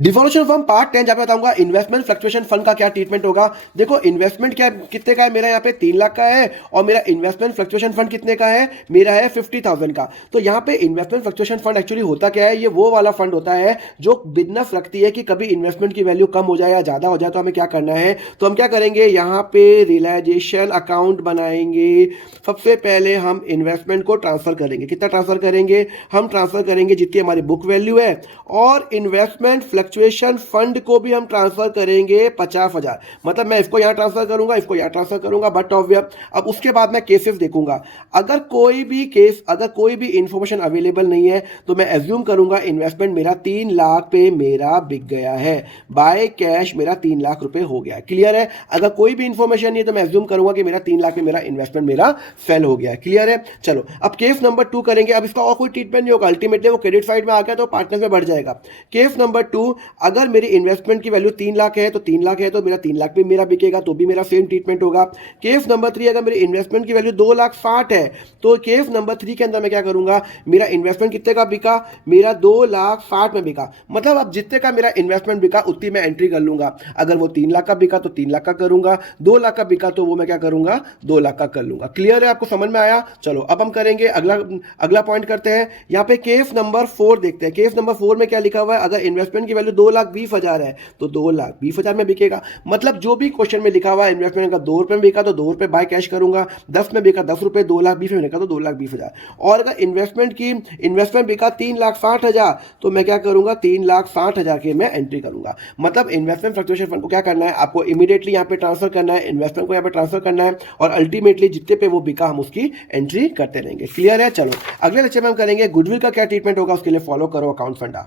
डिफॉल्यूशन from part 10 जहाँ पे बताऊंगा इन्वेस्टमेंट फ्लक्चुएशन फंड का क्या ट्रीटमेंट होगा। देखो इन्वेस्टमेंट क्या कितने का है, मेरा यहाँ पे 3 लाख का है और मेरा इन्वेस्टमेंट फ्लक्चुएशन फंड कितने का है, मेरा है 50,000 का। तो यहाँ पे इन्वेस्टमेंट फ्लक्चुएशन फंड एक्चुअली होता क्या है, ये वो वाला फंड होता है जो बिजनेस रखती है कि कभी इन्वेस्टमेंट की वैल्यू कम हो जाए या ज्यादा हो जाए तो हमें क्या करना है। तो हम क्या करेंगे, यहाँ पे रियलाइजेशन अकाउंट बनाएंगे। सबसे पहले हम इन्वेस्टमेंट को ट्रांसफर करेंगे। कितना ट्रांसफर करेंगे, हम ट्रांसफर करेंगे जितनी हमारी बुक वैल्यू है, और इन्वेस्टमेंट फ्लक्चुएशन फंड को भी हम ट्रांसफर करेंगे 50,000। मतलब मैं इसको यहां ट्रांसफर करूंगा, इसको यहां ट्रांसफर करूंगा, बट ऑब्वियस अब उसके बाद मैं केसेस देखूंगा। अगर कोई भी इंफॉर्मेशन अवेलेबल नहीं है तो मैं एज्यूम करूंगा इन्वेस्टमेंट मेरा 3 लाख पे मेरा बिक गया है, बाय कैश मेरा 3 लाख रुपए हो गया। क्लियर है। अगर कोई भी इंफॉर्मेशन नहीं है तो मैं एज्यूम करूंगा कि मेरा 3 लाख में मेरा इन्वेस्टमेंट मेरा फेल हो गया है। क्लियर है। चलो अब केस नंबर 2 करेंगे। अब इसका और कोई ट्रीटमेंट नहीं होगा, अल्टीमेटली वो क्रेडिट साइड में आ गया तो पार्टनर में बढ़ जाएगा। केस नंबर 2, अगर मेरी इन्वेस्टमेंट की वैल्यू 3 लाख है तो 3 लाख है तो मेरा 3 लाख भी मेरा बिकेगा, तो भी मेरा सेम ट्रीटमेंट होगा। केस नंबर 3, अगर मेरी इन्वेस्टमेंट की वैल्यू 2,60,000 है तो केस नंबर 3 के अंदर मैं क्या करूंगा, मेरा इन्वेस्टमेंट कितने का बिका, मेरा 2,60,000 में बिका। मतलब अब जितने का मेरा इन्वेस्टमेंट बिका उतनी मैं एंट्री कर लूंगा। अगर वो 3 लाख का बिका तो 3 लाख का करूंगा, 2 लाख का बिका तो वो मैं क्या करूंगा, 2 लाख का कर लूंगा। क्लियर है, आपको समझ में आया। चलो अब हम करेंगे अगला पॉइंट करते हैं। यहाँ पे केस नंबर 4 देखते हैं। केस नंबर 4 में क्या लिखा हुआ है, अगर इन्वेस्टमेंट की वैल्यू 2,20,000 है तो 2,20,000 में बिकेगा। मतलब जो भी क्वेश्चन में लिखा हुआ है इन्वेस्टमेंट का 2 रुपए में बिका तो 2 रुपए बाय कैश करूंगा, 10 में बिका 10 रुपए, 2,20,000 में बिका तो 2,20,000। और अगर इन्वेस्टमेंट बिका 3,60,000 तो मैं क्या करूंगा, 3,60,000 के मैं एंट्री करूंगा। मतलब इन्वेस्टमेंट फ्लक्चुएशन फंड को क्या करना है, आपको इमीडिएटली यहाँ पे ट्रांसफर करना है, इन्वेस्टमेंट को यहाँ पे ट्रांसफर करना है और अल्टीमेटली जितने पे वो बिका हम उसकी एंट्री करते रहेंगे। क्लियर है। चलो अगले लेक्चर में हम करेंगे गुडविल का क्या ट्रीटमेंट होगा, उसके लिए फॉलो करो अकाउंट फंडा।